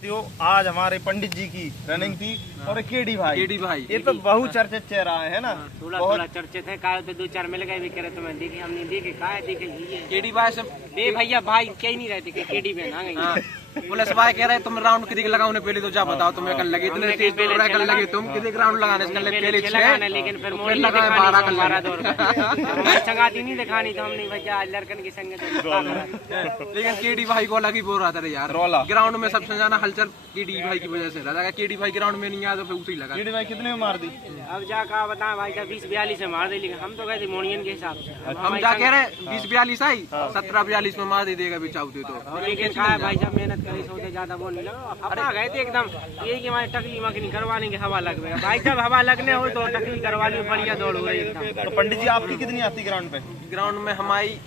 आज हमारे पंडित जी की रनिंग थी और केडी भाई ये तो बहुत चर्चित चेहरा है ना, थोड़ा चर्चित है। काल पे 2-4 मिल गए भी करे तो मैं देखे हम नहीं देखे कहा है देखे केडी भाई से बे भैया भाई क्या ही नहीं रहते कि केडी बहन आ गई। पुलिस भाई कह रहे तुम राउंड कितने लगाओ ने पहले तो जा बताओ तुम्हें कल लगे इतने तेज दौड़ रहा कल लगे तुम कितने राउंड लगाने से पहले 6 लेकिन फिर मोड़ लगा 12 कल 12 दौड़ संगाती नहीं दिखानी तो हमने भैया लड़कन के संग लेकिन केडी भाई को अलग ही बोल रहा था यार ग्राउंड में सबसे ज्यादा हलचल केडी भाई की वजह से रहा। केडी भाई ग्राउंड में नहीं आया तो फिर उसे ही लगा। केडी भाई कितने में मार दी? अब जा कहा बताएं भाई साहब 20-42 से मार दे, लेकिन हम तो गए थे मोनियन के हिसाब से। हम जा कह रहे 20-42 आई 17-42 में मार दे देगा भी चाहते तो। लेकिन कहा भाई साहब मेहनत करे सोचे ज्यादा वो नहीं लगा। हवा गए थे एकदम ये कि हमारे टकली मकनी करवाने की हवा लग गया भाई साहब। हवा लगने हो तो टकली करवा ली बढ़िया दौड़ हो गई। तो पंडित जी आपकी कितनी आती ग्राउंड पे? ग्राउंड में हमारी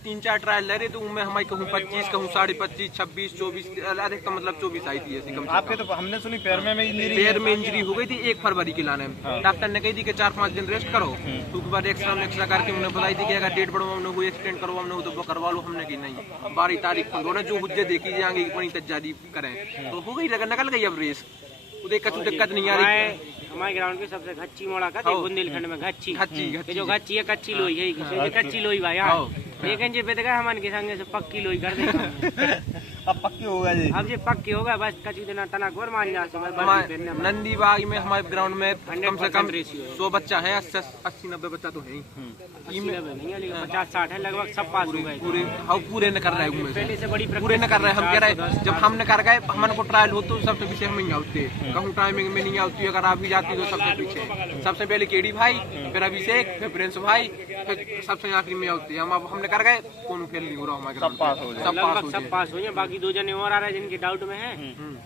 3-4 ट्रायल ले रहे तो उनमें हमारी कहूँ 25 कहूँ 25.5 26 24 अधिकतम मतलब 24 आई थी ऐसी कम। आपके तो हमने सुनी पैर में इंजरी हो गई थी 1 फरवरी के लाने में। डॉक्टर ने कही थी कि 4-5 दिन रेस्ट करो, उसके बाद एक्स्ट्रा करके उन्हें बताई थी कि अगर डेट बढ़वा हमने हुई एक्सटेंड करवा हमने तो वो करवा लो। हमने की नहीं 12 तारीख को दोनों जो हुज्जे देखी जाएंगे वहीं तक जारी करें तो हो गई निकल गई अब रेस। दिक्कत नहीं आ रही। हमारे ग्राउंड की सबसे घच्ची मोड़ा का बुंदेलखंड में घच्ची जो घच्ची है कच्ची लोई है कच्ची लोई भाई लेकिन जो बेद गए हमारे के संगे से पक्की लोई कर देगा। अब पक्की होगा जी, अब ये पक्की होगा बस कच्ची दिन तना गोर मान जा। नंदी बाग में हमारे ग्राउंड में कम से कम 100 बच्चा है, 80-90 बच्चा तो है ही 50-60 है लगभग सब पास हो गए। पूरे न कर रहे हैं पहले से बड़ी पूरे न कर रहे हैं। हम कह रहे जब हमने कर गए हमारे को ट्रायल हो तो सबसे पीछे हम ही आते कहूँ टाइमिंग में नहीं आती। अगर आप भी जाती तो सबसे पीछे सबसे पहले केडी भाई फिर अभिषेक फिर प्रिंस भाई फिर सबसे आखिरी में आती है। हमने कर गए कौन फेल नहीं हो रहा हमारे सब पास हो जाए। बाकी 2 जने और आ रहे हैं जिनके डाउट में है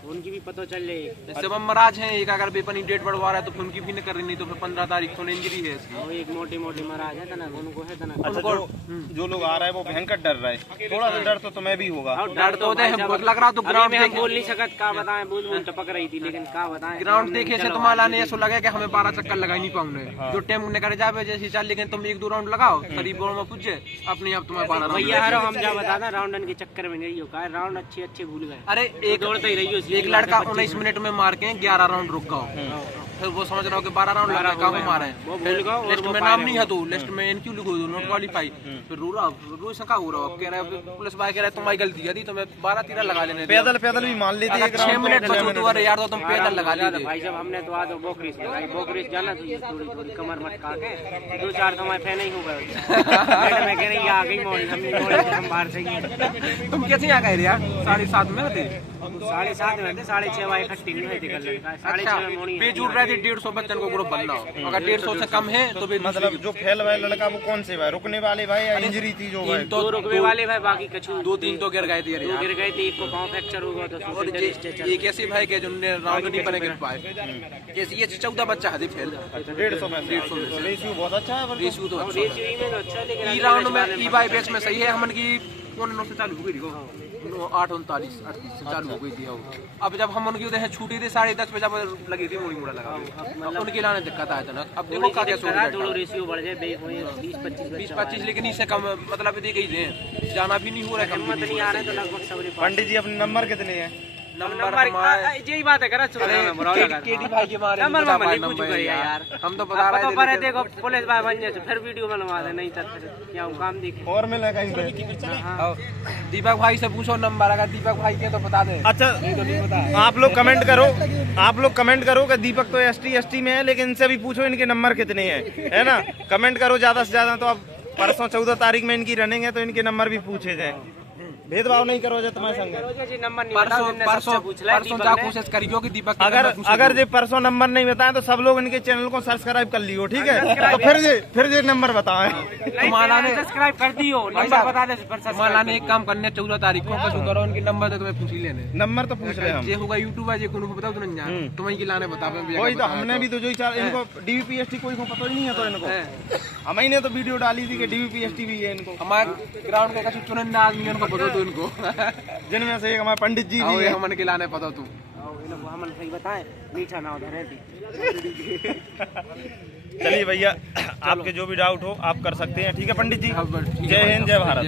उनकी भी पता चल जाए। जैसे महाराज है एक अगर बेपनी डेट बढ़वा रहा है तो फिर उनकी भी न कर रही नहीं तो फिर 15 तारीख को इंजरी है इसकी। एक मोटी महाराज है तना उनको है तना। अच्छा जो लोग आ रहे हैं वो भयंकर डर रहे हैं, थोड़ा सा डर तो तुम्हें भी होगा। डर तो होता है लग रहा तो ग्राउंड में बोल नहीं सकत का बताएं बूंद टपक रही थी लेकिन का बताएं ग्राउंड देखे से तुम्हारा ने ऐसा लगा कि हमें 12 चक्कर लगा नहीं पाऊंगे जो टाइम ने कर जावे जैसे चल। लेकिन तुम 1-2 राउंड लगाओ करीब बोल में पूछे अपने आप तुम्हारे 12 भैया हरो हम जा बताना राउंड के चक्कर में नहीं हो का राउंड अच्छे भूल गए। अरे एक दौड़ते ही रही हो एक लड़का 19 मिनट में मार के 11 राउंड रुक गया फिर वो समझ रहा हो कि 12 राउंड लगा काम मारे हैं लिस्ट में नाम नहीं है तो लिस्ट में इन क्यों लिखो नॉट क्वालीफाई फिर रो सका हो रहा कह रहा पुलिस भाई कह रहा तुम्हारी गलती है तो मैं 12-13 लगा लेने पैदल भी मान लेती है 6 मिनट बचो यार तो तुम पैदल लगा लेते भाई साहब। हमने तो आज बोकरीस जाना तो थोड़ी कमर मटका के 2-4 तो हमारे फैन ही हो गए मैं कह रही आ गई मोड़ी हम बाहर से ही। तुम कैसे आ गए यार 7:30 में थे 7:30 में थे 6:30 बजे इकट्ठी नहीं हुई थी 6:30 मोड़ी जुड़ रहे थे 150 बच्चन को ग्रुप बनना हो अगर 150 से कम है तो मतलब जो फेल हुआ लड़का वो कौन से भाई रुकने वाले भाई या इंजरी थी जो भाई? 2 रुकने वाले भाई बाकी कछु 2-3 तो गिर गए थे। 2 गिर गए थे एक को पांव फ्रैक्चर हो गया तो और एक ऐसे भाई के जिन्होंने राउंड नहीं बने गिर पाए कैसे ये 14 बच्चा है फेल 150 में रेशियो बहुत अच्छा है। रेशियो तो अच्छा है लेकिन ई राउंड में ई बाई बैच में सही है हमन की 9 से चालू हो गई थी 8:39 से चालू हो गई थी। अब जब हम उनकी उधर छूटी थी 10:30 पे जब लगी थी मुड़ी मुड़ा लगा उनके लाने दिक्कत आया था ना। अब देखो क्या रेशियो बढ़ जाए 20-25 लेकिन इससे कम मतलब दी गई थे जाना भी नहीं हो रहा है नहीं आ रहे तो लगभग सब। पंडित जी अपने नंबर कितने हैं? नंबर यही बात है करा केडी भाई के मारे नंबर यार हम तो बता रहे थे देखो पुलिस भाई बन जाए फिर वीडियो बनवा दे नहीं तो क्या काम देखे और मिला कहीं दीपक भाई से पूछो नंबर अगर दीपक भाई के तो बता दे। अच्छा आप लोग कमेंट करो कि दीपक तो ST में है लेकिन इनसे भी पूछो इनके नंबर कितने हैं है ना। कमेंट करो ज्यादा से ज्यादा। तो अब परसों 14 तारीख में इनकी रनिंग है तो इनके नंबर भी पूछे जाए। भेदभाव नहीं करो तुम्हारे संग। परसों जा कोशिश करियो कि दीपक अगर जो परसों नंबर नहीं बताए तो सब लोग इनके चैनल को सब्सक्राइब कर लियो ठीक है। तो फिर जे नंबर बताएं सब्सक्राइब कर दियो नंबर बता दे। माला ने एक काम करने 14 तारीख को कसू करो उनके नंबर तो तुम्हें पूछ ही लेने नंबर तो पूछ रहे हम ये होगा यूट्यूब है ये को बताओ तो नहीं जान तुम्हें की लाने बता वही तो हमने भी तो जो इनको DVPST कोई को पता ही नहीं है तो इनको हमें ने तो वीडियो डाली थी कि DVPST भी है इनको। हमारे ग्राउंड के कुछ चुनिंदा आदमी उनको बता दो इनको जिनमें से एक हमारे पंडित जी भी है हमन के लाने पता तू हम सही बताएं मीठा ना उधर चलिए भैया आपके जो भी डाउट हो आप कर सकते हैं ठीक है पंडित जी। जय हिंद जय भारत।